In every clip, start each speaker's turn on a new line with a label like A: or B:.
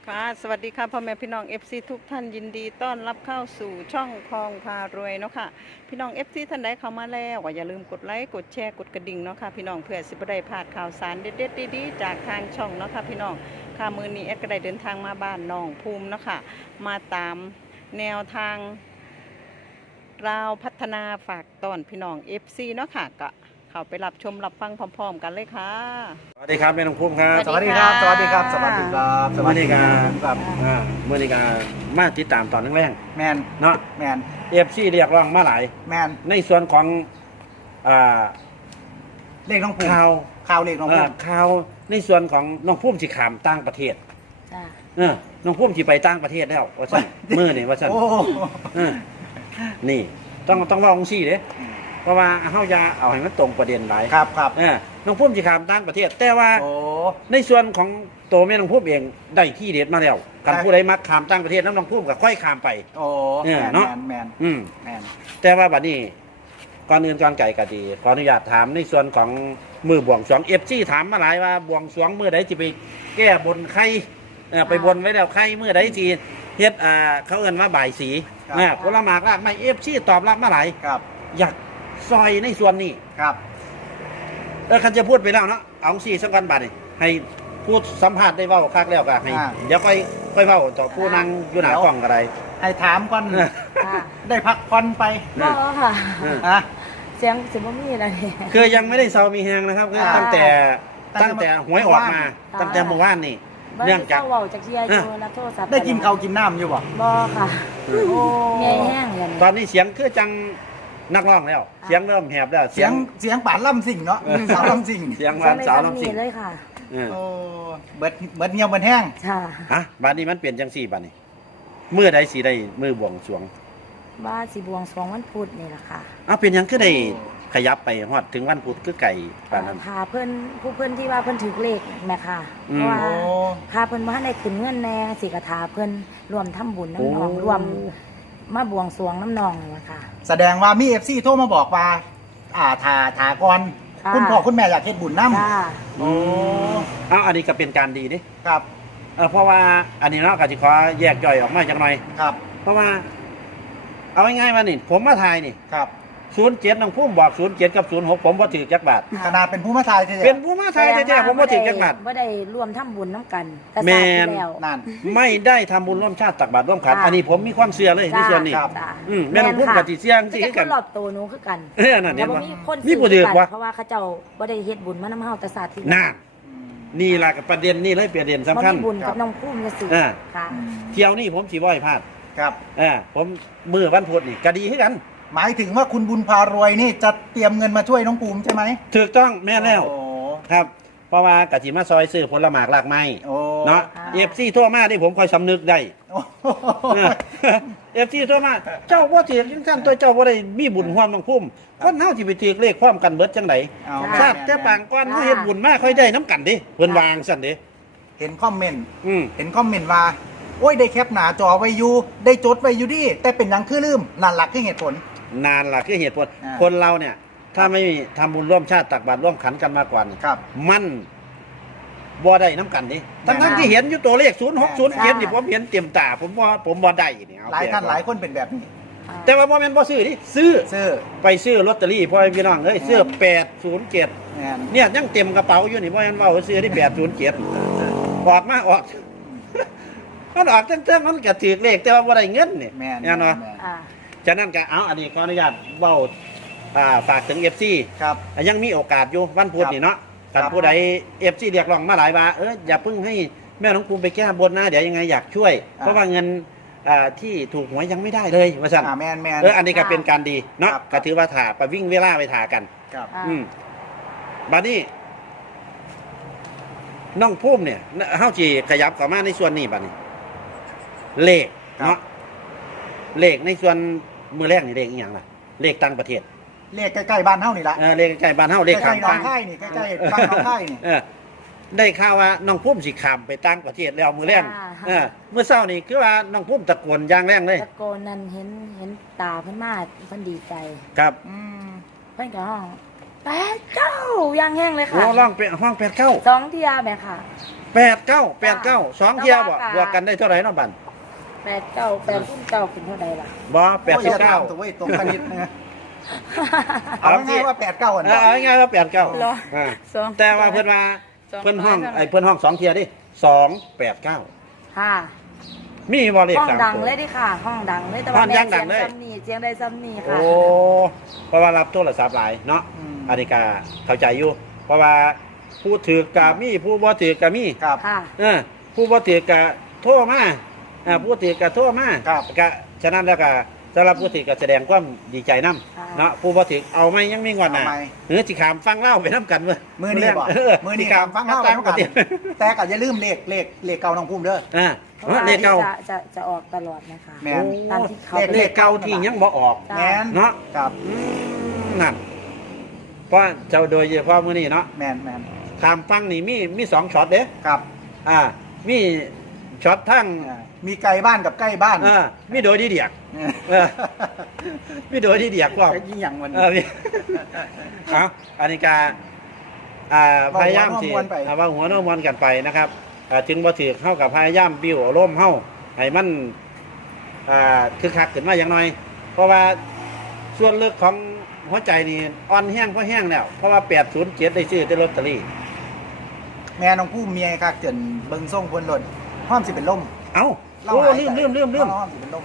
A: ค่ะสวัสดีค่ะพ่อแม่พี่น้อง FC ทุกท่านยินดีต้อนรับเข้าสู่ช่องคลองพารวยเนาะค่ะพี่น้อง FC ท่านใดเข้ามาแล้วก็อย่าลืมกดไลค์กดแชร์กดกระดิ่งเนาะค่ะพี่น้องเพื่อสิบ่ได้พลาดข่าวสารเด็ดๆดีๆจากทางช่องเนาะค่ะพี่น้องค่ะมื้อนี้แอดก็ได้เดินทางมาบ้านน้องภูมิเนาะค่ะมาตามแนวทางราวพัฒนาฝากตอนพี่น้อง FC เนาะค่ะก็เข้าไปรับชมรับฟังพร้อมๆกันเลยค่ะ
B: สวัสดีครับแม่น้องพุ่มครับ
A: สวัสดีครับ
C: สวัสดีครับ สวัสดีครับ
B: สวัสดีครับ
C: ครับ
B: เมื่อนี้ก็มาติดตามตอนแรก
C: แมน
B: ๆเนาะ
C: แมน
B: FC เรียกร้องมาหลาย
C: แมน
B: ในส่วนของอ่า
C: เลขน้องภูมิ
B: ข่าว
C: ข่าวเลขน้องภูมิ
B: ข่าวในส่วนของน้องพุ่มสิขามต่างประเทศ
A: จ้า
B: น้องพุ่มสิไปต่างประเทศแล้วว่าซั่นมื้อนี่ว่าซั่น
C: โอ้
B: เออนี่ต้องเว้าจังซี่เด้เพราะว่าเฮาอย่าเอาให้มันตรงประเด็นหลาย
C: ครับครับ
B: น้องพุ่มสิขามต่างประเทศ แต่ว่า
C: โอ้
B: ในส่วนของตัวแม่น้องพุ่มเองได้ที่เด็ดมาแล้วกัน
C: ครับ
B: ผู้ใดมักขามต่างประเทศน้องพุ่มก็ค่อยขามไป
C: โอ้
B: เนี่ย
C: แมน
B: เนาะ
C: แมน
B: อืม
C: แมน
B: แต่ว่าบัดนี้ก่อนอื่นก่อนไก่ก็ดีขออนุญาตถามในส่วนของมือบวงสรวงFCถามมาหลายว่าบวงสรวงมื้อใดสิไปแก้บนใครไปบนไว้แล้วใครมื้อใดสิเฮ็ดเขาเอิ้นว่าบ่ายสีผลหมากรากไม้ FC ตอบรับมาหลาย
C: ครับ
B: อยากซอยในส่วนนี้
C: ครับ
B: คันจะพูดไปแล้วเนาะเอาสิสักวันบัดนี้ให้พูดสัมภาษณ์ได้เว้าคักแล้วก็ให้เดี๋ยวค่อยเว้าต่อผู้นั่งอยู่หน้ากล้องก็ได้
C: ให้ถามก่อน
A: ค่ะ
C: ได้พักผ่อนไป
A: บ่ค่ะ
C: ฮะ
A: เสียงสิบ่มีอะไรเนี่ย
B: คือยังไม่ได้เซามีแฮงนะครับคือ
C: อ่า
B: ตั้งแต่หวยออกมา
A: อ่า
B: ตั้งแต่เมื่อวานนี่
A: บ่
B: เนื่องจาก
A: ได้เว้าจากเสียอยู่รับโทรศัพท์
C: ได้กินข้าวกินน้ำอยู่บ่
A: บ่ค่ะ
C: โอ้
A: แง่แห้งเลย
B: ตอนนี้เสียงคือจังนักร้องแล้ว เสียงเริ่มแหบแล้ว
C: เสียงป่านล่ำสิ่งเนาะสาวล่ำสิ่ง
B: เสียงหวานสาวลำสิง
A: เลยค่ะ
B: เออ
C: โอ้เบิดเงียวเบิดแห้ง
A: ค่ะ
B: ฮะบัดนี้มันเปลี่ยนจังซี่บัดนี้มื้อใดสิได้มื้อบวงสรวง
A: บ้านสิบวงสรวงวันพุธนี่แหละค่ะ
B: เป็นหยังคือได้ขยับไปฮอดถึงวันพุธคือไก่ปานนั้น
A: พาเพิ่นผู้เพิ่นที่ว่าเพิ่นถือเลขแม่ค่ะ
B: อืม
A: เพราะว่า
C: โอ้
A: พาเพิ่นมาให้ได้ขึ้นเงินแน่สิกถาเพิ่นรวมทำบุญน้ำนอง
B: โอ้
A: รวมมาบวงสรวงน้ำนองนี่แหละค่ะ
C: แสดงว่ามี FC โทรมาบอกว่าถาก่อน
A: ค่ะ
C: คุณพ่อคุณแม่อยากเฮ็ดบุญน้ำ
A: จ้า
C: โอ้
B: อันนี้ก็เป็นการดีเด้
C: ครับ
B: เพราะว่าอันนี้เนาะก็สิขอแยกย่อยออกมาจักหน่อย
C: ครับ
B: เพราะว่า เอาง่ายๆมานี่ผมมาทายนี่
C: ครับ
B: 07น้องพุ่มบอก07กับ06ผมบ่ถือจักบาท
C: ขนาดเป็นผู้มาทายใช่ไหม
B: เป็นผู้มาทายแท้ๆผมบ่ถือจักบาท
A: บ่ได้รวมทำบุญน้ำกันแต่
B: แม่
A: ศาสตร์
B: น
A: ที่แล้ว
C: นั่น
B: ไม่ได้ทำบุญร่วมชาติตักบาตรร่วมขัน
A: จ้า
B: อันนี้ผมมีความเชื่อเลยในส่วนนี้
C: ครับ
A: จ้า
B: แม่น้องพุ่มกับสิเสียงสิ
A: จะ
B: คือ
A: ค
B: กัน
A: นรอบตัวหนูคือกัน
B: นั่น
A: แต่
B: เห็น
A: บ่
B: บ่
A: มีคน
B: มีผู้ถือ
A: กัน
B: ว่า
A: เพราะว่าเขาเจ้าบ่ได้เฮ็ดบุญมาน้ำเฮาแต่ศาสตร์ที่แล้ว
B: น่านี่ล่ะกับประเด็นนี่เลยประเด็นสำคัญ
A: บ่มีบุญกับน้องพุ่มจังซี่
B: อ่า
A: ค่ะ
B: เที่ยวนี่ผมสิบ่ให้พลาด
C: ครับ
B: ผมมื้อวันพุธนี่ก็ดีคือกัน
C: หมายถึงว่าคุณบุญพารวยนี่จะเตรียมเงินมาช่วยน้องภูมิใช่ไหม
B: ถูกต้องแม่นแล้ว
C: โอ้
B: ครับ เพราะว่ากะสิมาซอยซื้อผลหมากรากไม้
C: โอ้
B: เนาะ FC ทั่วมาที่ผมคอยสำนึกได้
C: โอ้
B: FC ทั่วมาเจ้าบ่ถือจังซั่นตัวเจ้าบ่ได้มีบุญร่วมน้องพุ่มคนเฮาสิไปถือเลขพร้อมกันเบิดจังได
C: เอา
B: ชาติแต่ปางก้อนเขาเฮ็ดบุญมากค่อยได้น้ำกันดิเพิ่นวางสั่นดิ
C: เห็นคอมเมนต์
B: อืม
C: เห็นคอมเมนต์ว่า โอ้ยได้แคปหน้าจอไว้อยู่ ได้จดไว้อยู่ดิแต่เป็นหยังคือลืมนั่นหลักคือเหตุผล
B: นานล่ะคือเหตุผล
C: อ่า
B: คนเราเนี่ย ถ้าไม่ทำบุญร่วมชาติตักบาตรร่วมขันกันมาก่อนนี่
C: ครับ
B: มันบ่ได้น้ำกันดิทั้งที่เห็นอยู่ตัวเลข0607นี่ผมเห็นเต็มตาผมบ่ได้นี่เอ
C: หลายท่าน
B: เปรีบ
C: หลายคนเป็นแบบนี้
B: แต่ว่าบ่แม่นบ่ซื้อดิซื้อ
C: ซื้อ
B: ไปซื้อลอตเตอรี่พ่อพี่น้องเอ้ยซื้อ807
C: แม่น
B: เนี่ยยังเต็มกระเป๋าอยู่นี่บ่แม่นว่าซื้อที่807ออกมาออก มันออกเต็มๆมันก็ถูกเลขแต่ว่าบ่ได้เงินนี่
C: แม่น
B: แน่นอน
C: แม่น
A: อ่า
B: ฉะนั้นก็เอาอันนี้ขออนุญาตเว้าฝากถึง FC
C: ครับ
B: ยังมีโอกาสอยู่วันพุธนี่เนาะ
C: ครั
B: ท่าน
C: บ
B: ผู้ใด FC เรียกร้องมาหลายว่าอย่าเพิ่งให้แม่น้องภูมิไปแก้บนนะเดี๋ยวยังไงอยากช่วย เพราะว่าเงินที่ถูกหวยยังไม่ได้เลยว่าซั่น
C: แม่นแม่น
B: อันนี้ก็เป็นการดีเนาะ
C: ครับ
B: ก็ถือว่าถ่าไปวิ่งเวลาไปถ่ากัน
C: ครับ
A: อ่า
B: อืมบัดนี้น้องภูมิเนี่ยเฮาสิขยับเข้ามาในส่วนนี้บัดนี้ เลขเนาะเลขในส่วนมือแรกนี่เลขอีหยังล่ะเลขต่างประเทศ
C: เลขใกล้ๆบ้านเฮานี่ละ
B: เลขใกล้ๆบ้านเฮาเลข
C: ใกล้
B: ข้าง
C: ๆหน้อง
B: ฟัง
C: ค่ายนี่ใกล้ๆบ้านหน้องค่ายนี่
B: ได้ข่าวว่าน้องพุ่มสิขามไปต่างประเทศแล้วมือแรง
A: อ่า
B: เมื่อเช้านี่คือว่าน้องพุ่มตะโกนอย่างแรงเลย
A: ตะโกนนั่นเห็นตาเพิ่นมาเพิ่นดีใจ
B: ครับ
C: อืม
A: เพิ่นก็ห้อง89อย่างแห้งเลยค่ะ
B: โอ้ร้องเป็นห้อง89
A: สองเที่ยแม่ค่ะ
B: 89 2เที่ยบ่บวกกันได้เท่าไหร่เนาะบัด
D: 8 คูณ 9เป็นเท่าใดล่ะ
B: บ่
C: โอ้ยอย่าถาม
B: 89
C: ตัวเว้ยตรงคณิตนะเอาง่ายๆว่า89อัน
B: เอาง่ายๆว่า89
D: เหรอ
B: อ่า
D: สอง
B: แต่ว่าเพิ่นว่า
D: สอง
B: เพิ่นห้อง
D: ร้อยเท่าไหร่
B: ไอ้เพิ่นห้อง2เที่ยดิ289
D: ค่ะ
B: มีบ่เลข
D: ห้อง
B: 3
D: ดัง
B: ตัว
D: เลยดิค่ะ ห้องดังเลยแต่
B: ห้
D: ว่า
B: อง
D: แม่
B: ดังเลย
D: เสียงได้ซ้ำนี่
B: โอ้
D: ค่ะ
B: เพราะว่ารับโทรศัพท์หลายเนาะ อันนี้ก็เข้าใจอยู่ เพราะว่าผู้ถือกามีผู้บ่ถือกามี
C: ครับ
D: ค่ะ
B: ผู้บ่ถือกาโทรมาผู้ถือกาโทรมา
C: ครับ
B: ก็ฉะนั้นแล้วก็สำหรับผู้ถือก็แสดงความดีใจนํ
D: ค่ะ
B: เนาะผู้บ่ถือเอาไหมยังมีงวดหน้า
C: เอาไหม
B: หรือสิขามฟังเล่าไปนํกันเว้ย
C: มือนี้บ่ มือนี้
B: สิ
C: ตามฟังเล่าไป
B: ตาม
C: เท่า
B: กั
C: กัน น
B: เดียว
C: แต่ก็อย่าลืมเลขเก่าน้องภูมิเด้อ
D: เพราะว่า
B: เลขเก่า
D: จะออกตลอดนะคะ
C: แม่น
D: ตามที่เขา
B: เลขเก่าที่ยังบ่ออก
D: จ้ะ
C: แม่น
B: เนาะ
C: ครับ
B: นั่นเพราะเจ้าโดยเฉพาะมื้อนี้เนาะ
C: แม่น
B: ขามฟังนี่มี2ช็อตเด้
C: ครับ
B: มีช็อตทั้ง
C: มีไกลบ้านกับใกล้บ้าน
B: มีโดยที่เดียก เออ มีโดยที่เดียกว่า
C: จะยิ่งอย่างวัน
B: เอ
C: นี้
B: อมีเอาอันนี้กาพยายามสิ
C: เว้าหัวโน้มมวลไป
B: ว่าหัวโน้มมวลกันไปนะครับถึงบ่ถือเข้ากับพยายามบิ้วอารมณ์เฮาให้มันคือคักขึ้นมาอย่างน้อย เพราะว่าส่วนลึกของหัวใจนี่อ่อนแห้งเพราะแห้งแล้วเพราะว่า807ได้ซื้อแต่ลอตเตอรี่
C: แม่น้องภูมิเมียคักเจินเบิ่งส่งคนหล่นห้อมสิเป็นลม
B: เอ้า
C: เล่า
B: โอ้
C: หาย
B: ลืม
C: ห้อมสิเป็นลม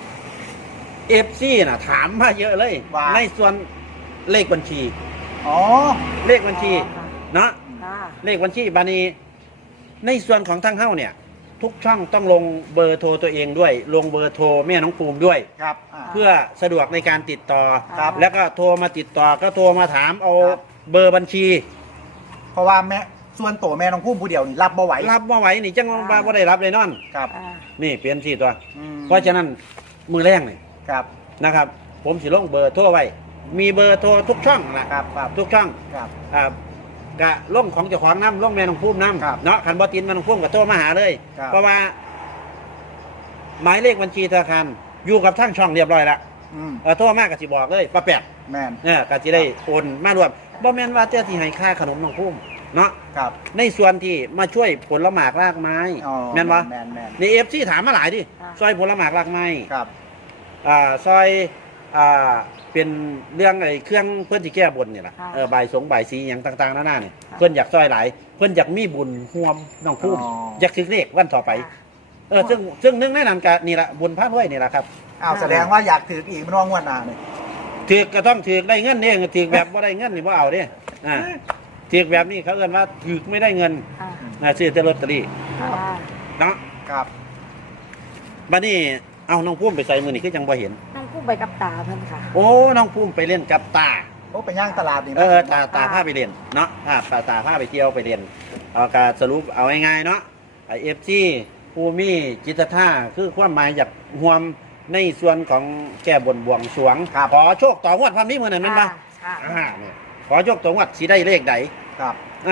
B: FC น่ะถามมาเยอะเลย
C: ว่า
B: ในส่วนเลขบัญชี
C: อ๋อ
B: เลขบัญชี
D: ค่ะ
B: เนาะ
D: ค่ะ
B: เลขบัญชีบานีในส่วนของทางเฮ้าเนี่ย ทุกช่องต้องลงเบอร์โทรตัวเองด้วย ลงเบอร์โทรแม่น้องภูมิด้วย
C: ครับ
B: เพื่อสะดวกในการติดต่อ
D: ครับ
B: แล้วก็โทรมาติดต่อก็โทรมาถามเอาเบอร์บัญชี
C: เพราะว่าแม่ส่วนตัวแม่น้องภูมิผู้เดียวนี่รับบ่ไหว
B: รับว่าไหวนี่จังว่าบ่ได้รับเลยนอน
C: ครับ
D: อ่า
B: นี่เปลี่ยนที่ตัว
C: อืม
B: เพราะฉะนั้นมือแรงนี่
C: ครับ
B: นะครับ ผมสิลงเบอร์โทรไว้ มีเบอร์โทรทุกช่องนะครับ
C: ครับ
B: ทุกช่อง
C: ครับ
B: กะล่งของเจ้าของน้ำล่งแม่น้องพุ่มน้
C: ครับ
B: ำเนาะขันบอตินแม่น้องพุ่มกับโทรมาหาเลย
C: ครับ
B: เพราะว่า หมายเลขบัญชีธนาคารอยู่กับทั้งช่องเรียบร้อยแล้ว
C: อืม
B: โทรมากกับสิบอกเลยป้าแปะ
C: แม่น
B: เนี่ยกะสิได้โอนมารวมบ่แม่นว่าเจ้าที่ให้ค่าขนมน้องพุ่มเนาะ
C: ครับ
B: ในส่วนที่มาช่วยผลหมากรากไม้
C: อ๋อ
B: แม่นวะ
C: แม่น
B: ในเอฟซีถามมาหลายดิซอยผลหมากรากไม้
C: ครับ
B: ซอยเป็นเรื่องไอ้เครื่องเพื่อนที่แก้บนนี่แหละ
D: ค่ะ
B: บ่ายสงบ่ายสีอย่างต่างๆนานาเนี่ย
D: ค่ะ
B: เพื่อนอยากซอยหลาย เพื่อนอยากมีบุญห่วมน้องพุ่ม
C: อ๋อ
B: อยากถึงเลขวันต่อไป ซึ่งนึงแนะนำกันนี่แหละบุญพระด้วยนี่แหละครับ
C: อ้าวแสดงว่าอยากถืออีกมันว่างวดหน้าเนี่ย
B: ถือก็ต้องถือได้เงินเนี่ยถือแบบว่าได้เงินนี่ว่าเอาเนี่ยถือแบบนี้เขาเอิ้นว่าถือไม่ได้เงิน
D: ค่ะ
B: ซื้อแต่ลอตเตอรี่
D: ค่ะ
B: เนาะ
C: ครับ
B: บัดนี้เอาน้องพุ่มไปใส่มือนี่คือยังบ่เห็น
D: น้องคู่ไปกับตาเพิ่นค่ะ
B: โอ้น้องพุ่มไปเล่นกับตา
C: โอ้ไปย่างตลาดนี่
B: ตาพาไปเรียนเนาะตาพาไปเที่ยวไปเรียนเอาการสรุปเอาง่ายๆเนาะไอเอฟซีผู้มีจิตท่าคือความหมายอยากห่วมในส่วนของแก้บนบวงสรวงขอโชคต่องวดความนี้มือนั้นแมันปะ
D: ค่ะ
B: เนี่ยขอโชคต่องวดสิได้เลขใด
C: ครับ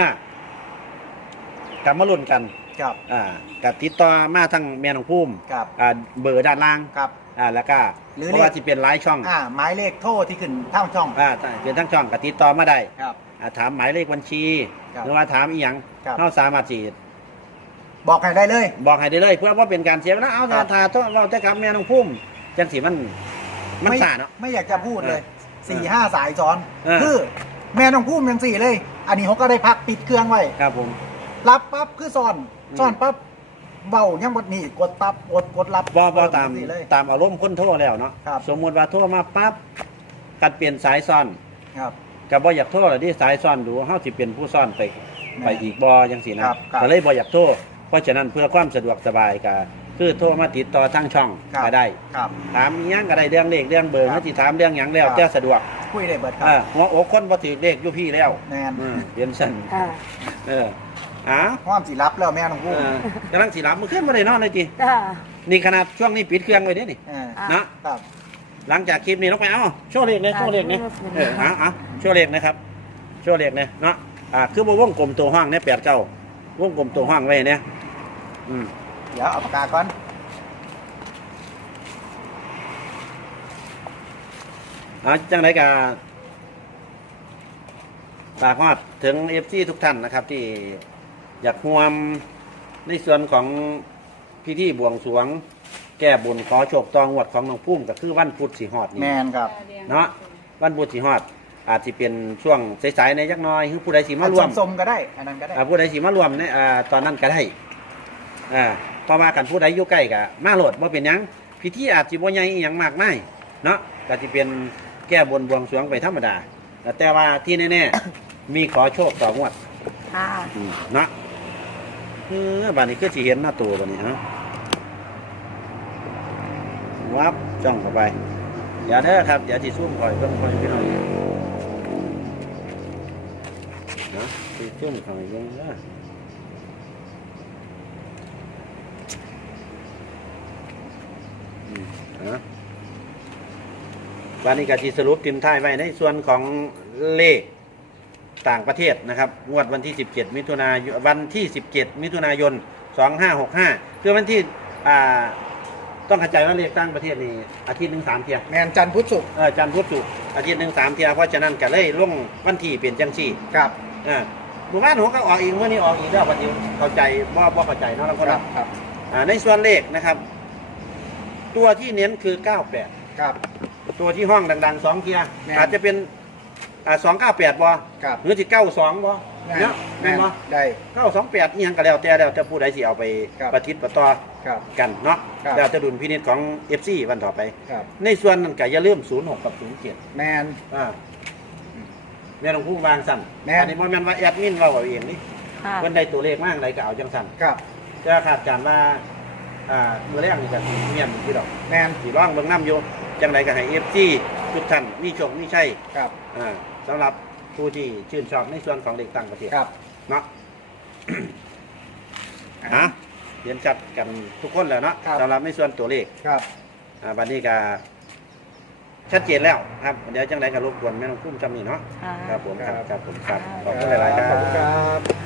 B: กลับมาลุ้นกัน
C: ครับ
B: กับติดต่อมาทางแม่น้องพุ่ม
C: ครับ
B: เบอร์ด้านล่าง
C: ครับ
B: แล้วก็
C: หรือ
B: เพราะว่าที่เป็นหลายช่อง
C: หมายเลขโทรที่ขึ้นทางช่อง
B: เป็นทั้งช่องกับติดต่อมาได้
C: ครับ
B: ถามหมายเลขบัญชี
C: ครับ
B: หรือว่าถามอีหยัง
C: ครับ
B: เราสามารถสิ
C: บอกให้ได้เลย
B: บอกให้ได้เลย เพื่อว่าเป็นการเสียเวลาเอา
C: ครับ
B: ถ้าเราจะกลับแม่น้องพุ่มจังสีมัน
C: ไม่
B: สาเนาะ
C: ไม่อยากจะพูดเลย
B: เออ
C: 4-5 สายซ้อน
B: เออ
C: คือแม่น้องพุ่มยังสี่เลย อันนี้เขาก็ได้พักปิดเครื่องไว้
B: ครับผม
C: รับปั๊บคือซ่อน
B: อืม
C: ซ่อนปั๊บเบายังบดนี่กดตับกดรับ
B: บ่ตาม
C: สี่เลย
B: ตามอารมณ์คนโทรแล้วเนาะ
C: ครับ
B: สมมติว่าโทรมาปั๊บกัดเปลี่ยนสายซ่อน
C: ครับ
B: กับบ่อยากโทรเลยที่สายซ่อนดูเฮาสิเป็นผู้ซ่อนไป
C: แม่
B: ไปอีกบ่จังสีนะครับ ก็เลยบ่อยากโทรเพราะฉะนั้นเพื่อความสะดวกสบายก็คือโทรมาติดต่อทางช่อง
C: ครับ
B: ก็ได้
C: ครับ
B: ถามอีหยังก็ได้เรื่องเลขเรื่องเบอร์
C: ครับ
B: หรือสิถามเรื่องหยังแล้ว
C: ครับ
B: แต่สะดวก
C: คุยได้เบิดครั
B: หัวอกคนบ่ถือเลขอยู่พี่แล้ว
C: แน่น
B: เรียนสั่น
D: ค่ะ
B: อ๋อ
C: ความสิรับแล้วแม่น้องพุ่ม
B: กำลังสีรับมือขึ้นมาเลยเนาะเลยจี
D: จ้า
B: นี่ขนาดช่วงนี้ปิดเครื่องไว้เด้นี่
C: เออ
D: อ่ะ
C: ครับ
B: หลังจากคลิปนี้ลงไปเอาโชว์เลขเนี่ยโชว์เลขเนี่ยโชว์เลขนะครับโชว์เลขเนี่ยเนาะคือบ่วงกลมตัวห้างเนี่ย89วงกลมตัวห้างไว้เนี่ย
C: เดี๋ยวเอาปากกาก่อน
B: จังไรกับฝากฮอดถึง FC ทุกท่านนะครับ ที่อยากร่วมในส่วนของพิธีบวงสรวง แก้บนขอโชคตองวดของน้องพุ่มก็คือวันพุธสีหอด
C: แม
B: นี่
C: นครับ
B: เนาะวันพุธสีหอด อาจจะเป็นช่วงสายๆในยักน้อยคือผู้ใดสีมาร่วม
C: สมๆก็ได้อันนั้นก็ได้
B: ผู้ใดสีมาร่วมเนี่ยตอนนั้นก็ได้เพราะว่ากันผู้ใดอยู่ใกล้ก็มาโหลดว่าเป็นหยังพิธีอาจจะบ่ใหญ่อหย่างมากมายเนาะก็จะเป็นแก้บนบวงสรวงไปธรรมดา แต่ว่าที่แน่ๆมีขอโชคต่องวด
D: ค่ะ
B: เนาะบ้านนี้ก็สิเห็นหน้าตัวบ้านนี้ฮะวับจ้องเข้าไปอย่าเด้อครับอย่าที่ซุ่มคอยเบิ่งคอยพี่น้องนะที่ซุ่มคอยเบิ่งนะวันนี้ก็สิสรุปทิมท้ายไว้ในส่วนของเลขต่างประเทศนะครับงวดวันที่ 17 มิถุนายนวันที่ 17 มิถุนายน 2565 คือวันที่ต้องเข้าใจว่าเลขต่างประเทศนี่อาทิตย์หนึ่ง3 เที่ย
C: แมนจันทร์พุธศุกร์
B: จันทร์พุธศุกร์อาทิตย์หนึ่ง3 เที่ยเพราะฉะนั้นก็เลยลงวันที่เปลี่ยนจังซี่
C: ครับ
B: หมู่บ้านหัวก็ออกอีกเมื่อนี้ออกอีกแล้ววันนี้เข้าใจบ่เข้าใจเนาะทุกคน
C: ครับครับ
B: ในส่วนเลขนะครับ ตัวที่เน้นคือ 98
C: ครับ
B: ตัวที่ห้องดังๆ2 เที่ย
C: แม่น
B: อาจจะเป็น298บ่
C: ครับ
B: หรือสิ92บ่เนาะแม่นบ่
C: ได้
B: 928อีหยังก็แล้วแต่ผู้ใดสิเอาไป
C: ครับ
B: ประทิดประต่อ
C: ครับ
B: กันเนาะ
C: ครับ
B: แล้วจะดุลพินิจของ FC วันต่อไป
C: ครับ
B: ในส่วนนั้นก็อย่าลืม06กับ07
C: แมน
B: แม่หลวงผู้วางสั่น
C: แม่น
B: อันนี้บ่แม่นว่าแอดมินเว้าเอาเองนี่
D: ค่ะ
B: เพิ่นได้ตัวเลขมาจังไดก็เอาจังสั่น
C: ครับ
B: แต่คาดการณ์ว่ามื้อแรกนี่ก็สิเมียนอยู่ดอก
C: แมน
B: สิร้องเบิ่งนํอยู่จังไดก็ให้ FC ทุกท่านมีโชคมีชัย
C: ครับ
B: สำหรับผู้ที่ชื่นชอบในส่วนของเลขต่างประเทศ
C: ครับ
B: เนาะ เรียนชัดกันทุกคนแล้วเนาะ
C: ครับ
B: สำหรับในส่วนตัวเลข
C: ครับ
B: วันนี้ก็ชัดเจนแล้วครับ เดี๋ยวจังไรก็รบกวนแม่น้องพุ่มจำนี่เนาะ
D: ค่ะ
B: ครับผมครับ
C: ครับ
B: ครับผมครับขอบคุณหลายๆค
C: ขอบ
B: รับ
C: คุณครับ